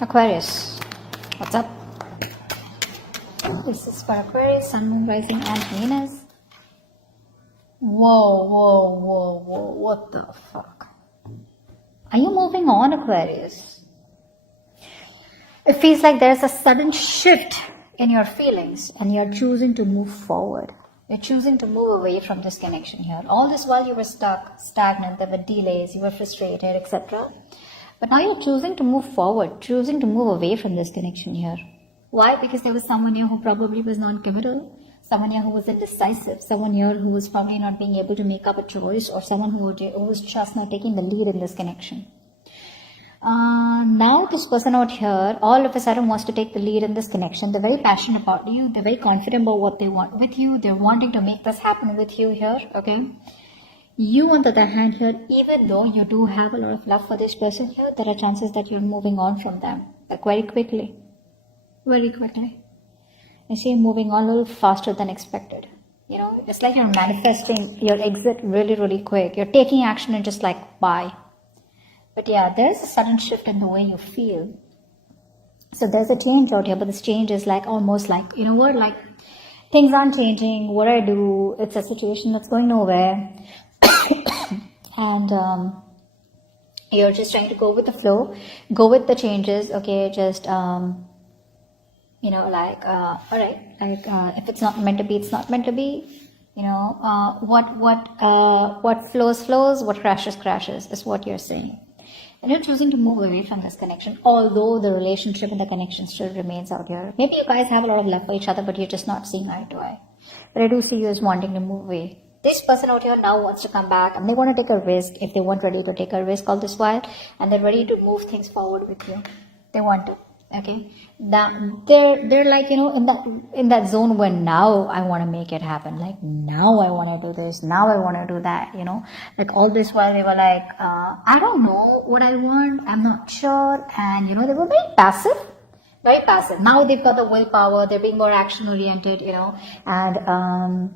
Aquarius, what's up? This is for Aquarius, Sun, Moon, Rising, and Venus. Whoa, what the fuck? Are you moving on, Aquarius? It feels like there's a sudden shift in your feelings and you're choosing to move forward. You're choosing to move away from this connection here. All this while you were stuck, stagnant, there were delays, you were frustrated, etc. But now you're choosing to move forward, choosing to move away from this connection here. Why? Because there was someone here who probably was non-committal, someone here who was indecisive, someone here who was probably not being able to make up a choice, or someone who was just not taking the lead in this connection. Now this person out here all of a sudden wants to take the lead in this connection. They're very passionate about you. They're very confident about what they want with you. They're wanting to make this happen with you here, okay? You, on the other hand here, even though you do have a lot of love for this person here, there are chances that you're moving on from them, like very quickly. Very quickly. I see you moving on a little faster than expected. You know, it's like you're manifesting your exit really quick. You're taking action and just like, bye. But yeah, there's a sudden shift in the way you feel. So there's a change out here, but this change is like almost like, you know what, like things aren't changing. What I do, it's a situation that's going nowhere. And you're just trying to go with the flow, go with the changes, okay, just, you know, like, all right, like, if it's not meant to be, it's not meant to be. You know, what flows, what crashes is what you're saying. And you're choosing to move away from this connection, although the relationship and the connection still remains out here. Maybe you guys have a lot of love for each other, but you're just not seeing eye to eye. But I do see you as wanting to move away. This person out here now wants to come back, and they want to take a risk if they weren't ready to take a risk all this while, and they're ready to move things forward with you. They want to. Okay, they're like, you know, in that zone where now I want to make it happen. Like now I want to do this. Now I want to do that. You know, like all this while they were like, I don't know what I want. I'm not sure. And you know, they were very passive. Very passive. Now they've got the willpower. They're being more action oriented. You know, and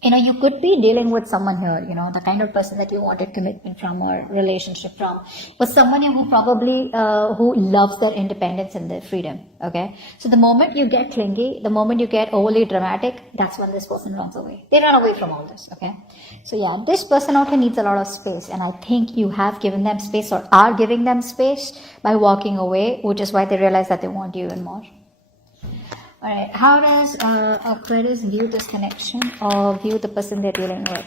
you know, you could be dealing with someone here, you know, the kind of person that you wanted commitment from or relationship from, was someone who probably, who loves their independence and their freedom, okay? So the moment you get clingy, the moment you get overly dramatic, that's when this person runs away. They run away from all this, okay? So yeah, this person out here needs a lot of space, and I think you have given them space or are giving them space by walking away, which is why they realize that they want you even more. Alright, how does Aquarius view this connection or view the person they're dealing with?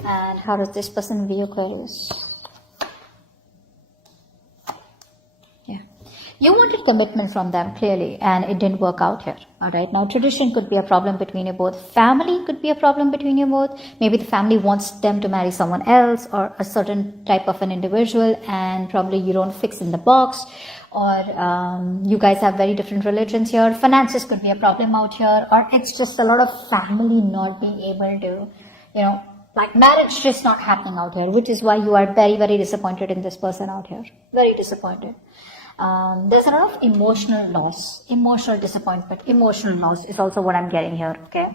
And how does this person view Aquarius? Yeah. You wanted commitment from them, clearly, and it didn't work out here. Alright, now tradition could be a problem between you both. Family could be a problem between you both. Maybe the family wants them to marry someone else or a certain type of an individual, and probably you don't fix in the box. Or you guys have very different religions here. Finances could be a problem out here. Or it's just a lot of family not being able to, you know, like marriage just not happening out here, which is why you are very disappointed in this person out here. Very disappointed. There's a lot of emotional loss, emotional disappointment, emotional loss is also what I'm getting here, okay?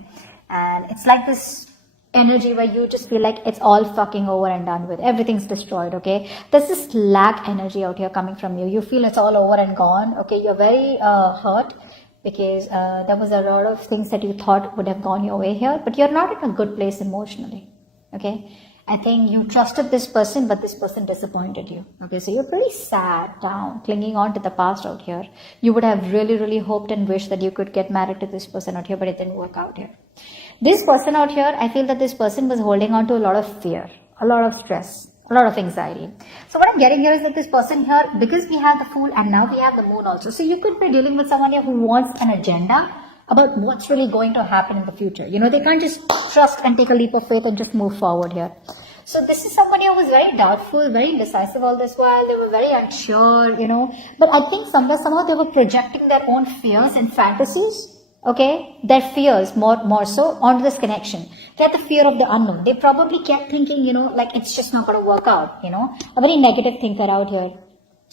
And it's like this energy where you just feel like it's all fucking over and done with. Everything's destroyed, okay? There's this lack energy out here coming from you. You feel it's all over and gone, okay? You're very hurt because there was a lot of things that you thought would have gone your way here, but you're not in a good place emotionally, okay? I think you trusted this person, but this person disappointed you. Okay, so you're pretty sad, down, clinging on to the past out here. You would have really hoped and wished that you could get married to this person out here, but it didn't work out here. This person out here, I feel that this person was holding on to a lot of fear, a lot of stress, a lot of anxiety. So what I'm getting here is that this person here, because we have the Fool and now we have the Moon also, so you could be dealing with someone here who wants an agenda about what's really going to happen in the future. You know, they can't just trust and take a leap of faith and just move forward here. So this is somebody who was very doubtful, very indecisive all this while. They were very unsure, you know. But I think somehow they were projecting their own fears and fantasies, okay? Their fears more so onto this connection. They had the fear of the unknown. They probably kept thinking, you know, like it's just not going to work out, you know. A very negative thinker out here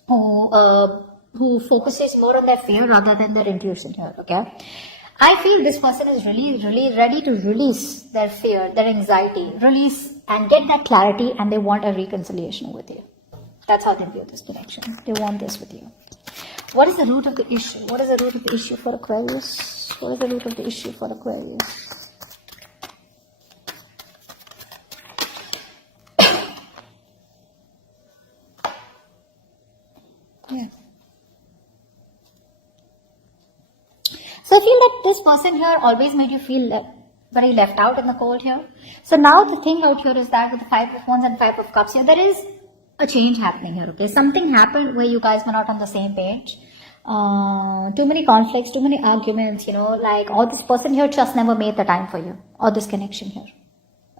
who focuses more on their fear rather than their intuition here, okay? I feel this person is really ready to release their fear, their anxiety, release and get that clarity, and they want a reconciliation with you. That's how they view this connection. They want this with you. What is the root of the issue? What is the root of the issue for Aquarius? What is the root of the issue for Aquarius? Yeah. So I feel that this person here always made you feel very left out in the cold here. So now the thing out here is that with the 5 of Wands and 5 of Cups here, there is a change happening here, okay? Something happened where you guys were not on the same page. Too many conflicts, too many arguments, like, or this person here just never made the time for you, or this connection here.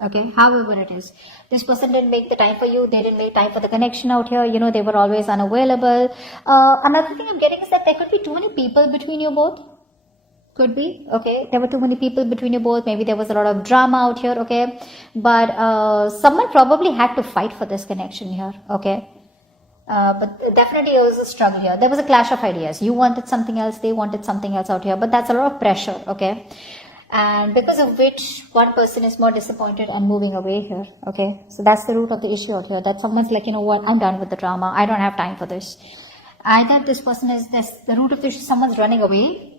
Okay, however it is, this person didn't make the time for you, they didn't make time for the connection out here, they were always unavailable. Another thing I'm getting is that there could be too many people between you both. Could be, okay, there were too many people between you both, maybe there was a lot of drama out here, okay, but someone probably had to fight for this connection here, okay. But definitely it was a struggle here. There was a clash of ideas. You wanted something else, they wanted something else out here, but that's a lot of pressure, okay. And because of which one person is more disappointed and moving away here, okay. So that's the root of the issue out here, that someone's like, you know what, I'm done with the drama, I don't have time for this. Either this person is the root of the issue, someone's running away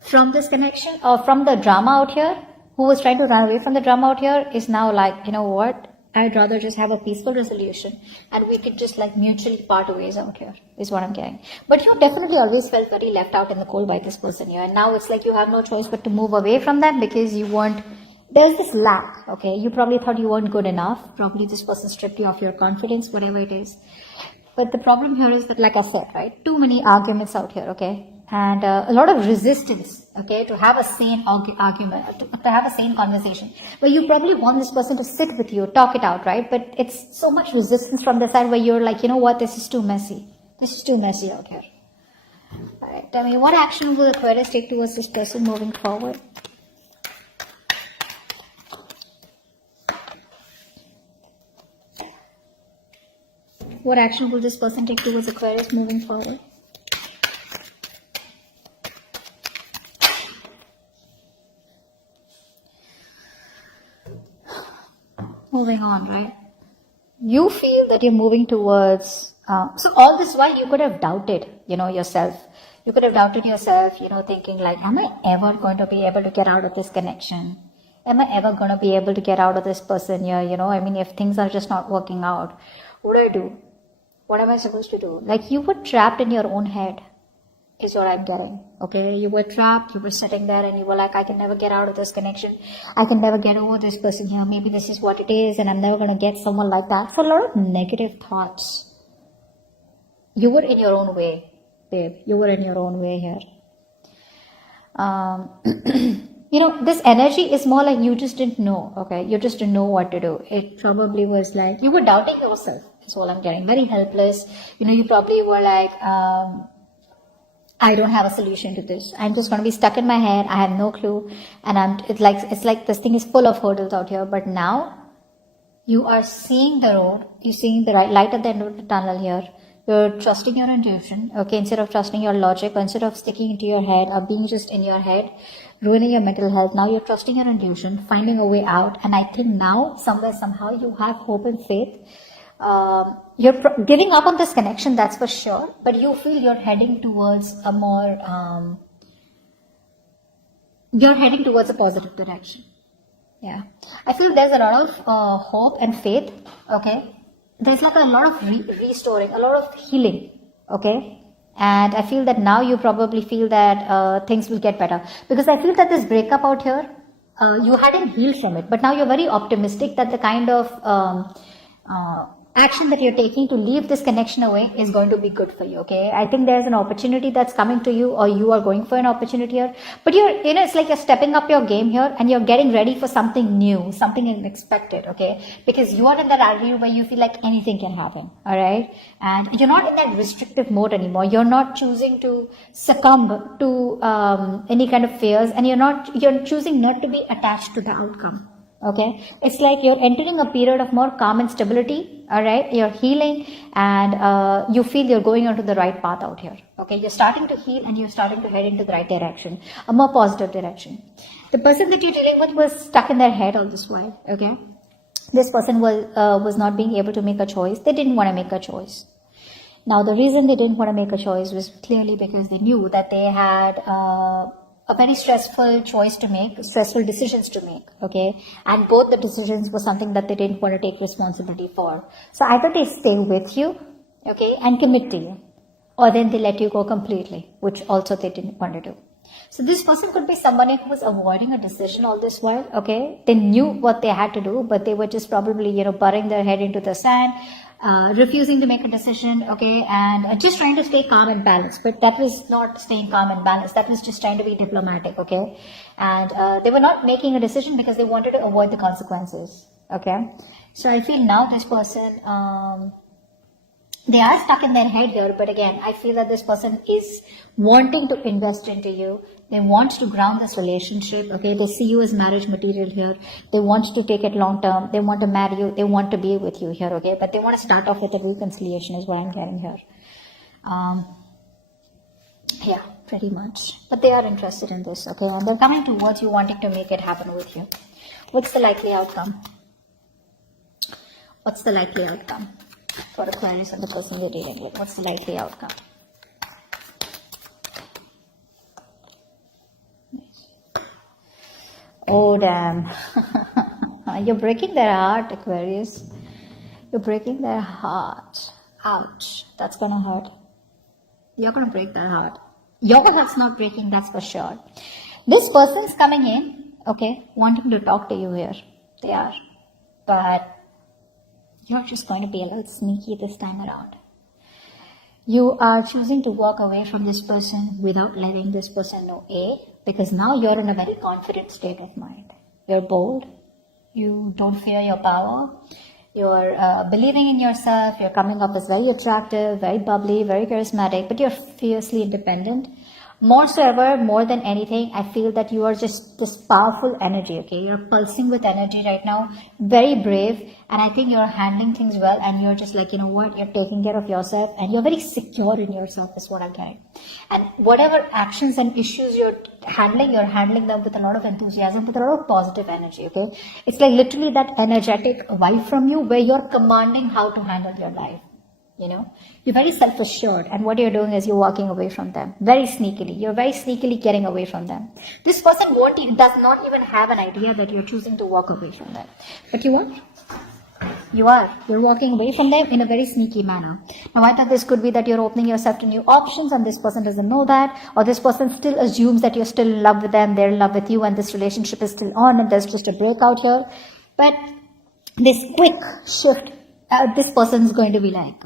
from this connection, or from the drama out here, who was trying to run away from the drama out here is now like, you know what, I'd rather just have a peaceful resolution and we could just like mutually part ways out here, is what I'm getting. But you definitely always felt very left out in the cold by this person here, and now it's like you have no choice but to move away from them because you want, there's this lack, okay. You probably thought you weren't good enough, probably this person stripped you of your confidence, whatever it is. But the problem here is that, like I said, right, too many arguments out here, okay, and a lot of resistance, okay, to have a sane argument, to have a sane conversation. But you probably want this person to sit with you, talk it out, right? But it's so much resistance from the side where you're like, you know what, this is too messy. This is too messy out here. All right, tell me, what action will Aquarius take towards this person moving forward? What action will this person take towards Aquarius moving forward? Moving on, right? You feel that you're moving towards, so all this while you could have doubted, yourself. You could have doubted yourself, thinking like, am I ever going to be able to get out of this connection? Am I ever going to be able to get out of this person here? If things are just not working out, what do I do? What am I supposed to do? Like, you were trapped in your own head, is what I'm getting. Okay, you were trapped, you were sitting there and you were like, I can never get out of this connection. I can never get over this person here. Maybe this is what it is and I'm never going to get someone like that. So a lot of negative thoughts. You were in your own way, babe. You were in your own way here. This energy is more like you just didn't know, okay? You just didn't know what to do. It probably was like, you were doubting yourself. That's all I'm getting. Very helpless. You probably were like, I don't have a solution to this. I'm just going to be stuck in my head. I have no clue. And it's like this thing is full of hurdles out here. But now you are seeing the road. You're seeing the right light at the end of the tunnel here. You're trusting your intuition. Okay. Instead of trusting your logic, or instead of sticking into your head or being just in your head, ruining your mental health. Now you're trusting your intuition, finding a way out. And I think now somewhere, somehow you have hope and faith. You're giving up on this connection, that's for sure, but you feel you're heading towards a more, you're heading towards a positive direction. Yeah. I feel there's a lot of hope and faith, okay? There's like a lot of restoring, a lot of healing, okay? And I feel that now you probably feel that things will get better. Because I feel that this breakup out here, you hadn't healed from it, but now you're very optimistic that the kind of action that you're taking to leave this connection away is going to be good for you, okay? I think there's an opportunity that's coming to you, or you are going for an opportunity here, but it's like you're stepping up your game here and you're getting ready for something new, something unexpected, okay? Because you are in that attitude where you feel like anything can happen, all right? And you're not in that restrictive mode anymore. You're not choosing to succumb to any kind of fears, and you're choosing not to be attached to the outcome. Okay, it's like you're entering a period of more calm and stability. All right, you're healing, and you feel you're going onto the right path out here. Okay, you're starting to heal and you're starting to head into the right direction, a more positive direction. The person that you're dealing with was stuck in their head all this while. Okay, this person was not being able to make a choice. They didn't want to make a choice. Now, the reason they didn't want to make a choice was clearly because they knew that they had a very stressful choice to make, stressful decisions to make, okay? And both the decisions were something that they didn't want to take responsibility for. So either they stay with you, okay, and commit to you, or then they let you go completely, which also they didn't want to do. So this person could be somebody who was avoiding a decision all this while, okay? They knew what they had to do, but they were just probably, burying their head into the sand, refusing to make a decision, okay, and just trying to stay calm and balanced. But that was not staying calm and balanced. That was just trying to be diplomatic, okay? And they were not making a decision because they wanted to avoid the consequences, okay? So I feel now this person, they are stuck in their head here, but again, I feel that this person is wanting to invest into you. They want to ground this relationship, okay? They see you as marriage material here. They want to take it long term. They want to marry you. They want to be with you here, okay? But they want to start off with a reconciliation is what I'm getting here. Yeah, pretty much. But they are interested in this, okay? And they're coming towards you, wanting to make it happen with you. What's the likely outcome? What's the likely outcome for Aquarius and the person you're dealing with? What's the likely outcome? Oh, damn. You're breaking their heart, Aquarius. You're breaking their heart. Ouch. That's going to hurt. You're going to break their heart. Your heart's not breaking, that's for sure. This person's coming in, okay, wanting to talk to you here. They are. But you're just going to be a little sneaky this time around. You are choosing to walk away from this person without letting this person know, because now you're in a very confident state of mind. You're bold. You don't fear your power. You're believing in yourself. You're coming up as very attractive, very bubbly, very charismatic, but you're fiercely independent. More so ever, more than anything, I feel that you are just this powerful energy, okay? You're pulsing with energy right now, very brave, and I think you're handling things well, and you're just like, you know what, you're taking care of yourself, and you're very secure in yourself is what I'm getting. And whatever actions and issues you're handling them with a lot of enthusiasm, with a lot of positive energy, okay? It's like literally that energetic vibe from you where you're commanding how to handle your life. You're very self-assured, and what you're doing is you're walking away from them very sneakily. You're very sneakily getting away from them. This person does not even have an idea that you're choosing to walk away from them, but you are. You're walking away from them in a very sneaky manner. Now, I thought this could be that you're opening yourself to new options, and this person doesn't know that, or this person still assumes that you're still in love with them, they're in love with you, and this relationship is still on, and there's just a breakout here. But this quick shift, this person's going to be like,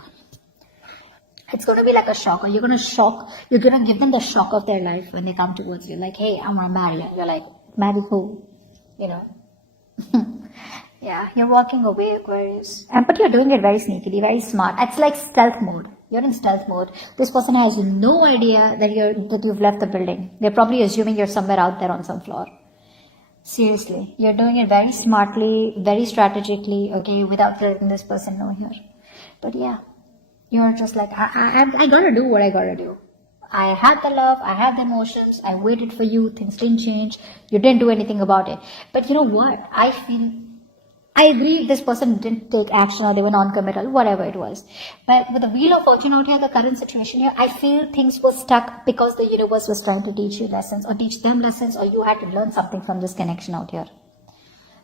it's going to be like a shock, or you're going to give them the shock of their life when they come towards you. Like, hey, I want to marry you. You're like, marry who? Yeah, you're walking away, Aquarius. But you're doing it very sneakily, very smart. It's like stealth mode. You're in stealth mode. This person has no idea that you've left the building. They're probably assuming you're somewhere out there on some floor. Seriously, you're doing it very smartly, very strategically, okay, without letting this person know here. But yeah. You're just like, I gotta do what I gotta do. I had the love, I had the emotions, I waited for you, things didn't change, you didn't do anything about it. But you know what? I agree this person didn't take action, or they were non-committal, whatever it was. But with the Wheel of Fortune out here, the current situation here, I feel things were stuck because the universe was trying to teach you lessons, or teach them lessons, or you had to learn something from this connection out here.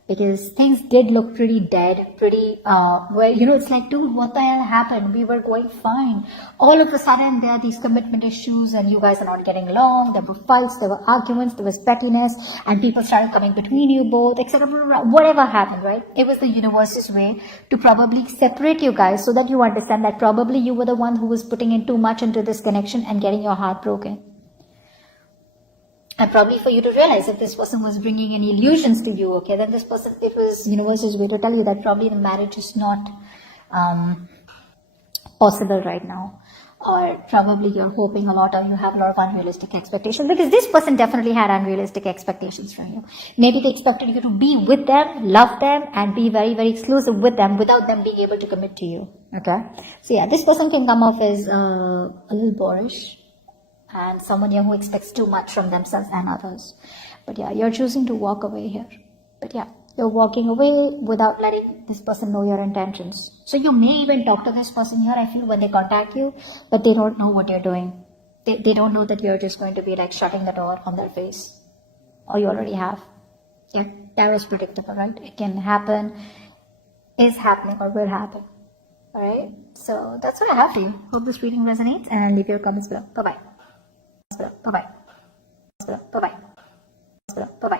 Because things did look pretty dead, it's like, dude, what the hell happened? We were going fine. All of a sudden, there are these commitment issues, and you guys are not getting along. There were fights, there were arguments, there was pettiness, and people started coming between you both, etc. Whatever happened, right? It was the universe's way to probably separate you guys, so that you understand that probably you were the one who was putting in too much into this connection and getting your heart broken. And probably for you to realize if this person was bringing any illusions to you, okay, then it was universe's way to tell you that probably the marriage is not possible right now. or probably you're hoping a lot or you have a lot of unrealistic expectations, because this person definitely had unrealistic expectations from you. Maybe they expected you to be with them, love them, and be very, very exclusive with them without them being able to commit to you. Okay? So yeah, this person can come off as a little boorish and someone who expects too much from themselves and others. But yeah, you're choosing to walk away here. But yeah, you're walking away without letting this person know your intentions. So you may even talk to this person here, I feel, when they contact you, but they don't know what you're doing. They don't know that you're just going to be like shutting the door on their face. Or you already have. Yeah, that was predictable, right? It can happen, is happening, or will happen. Alright, so that's what I have for you. Hope this reading resonates, and leave your comments below. Bye-bye. Bye-bye. Bye-bye. Bye-bye.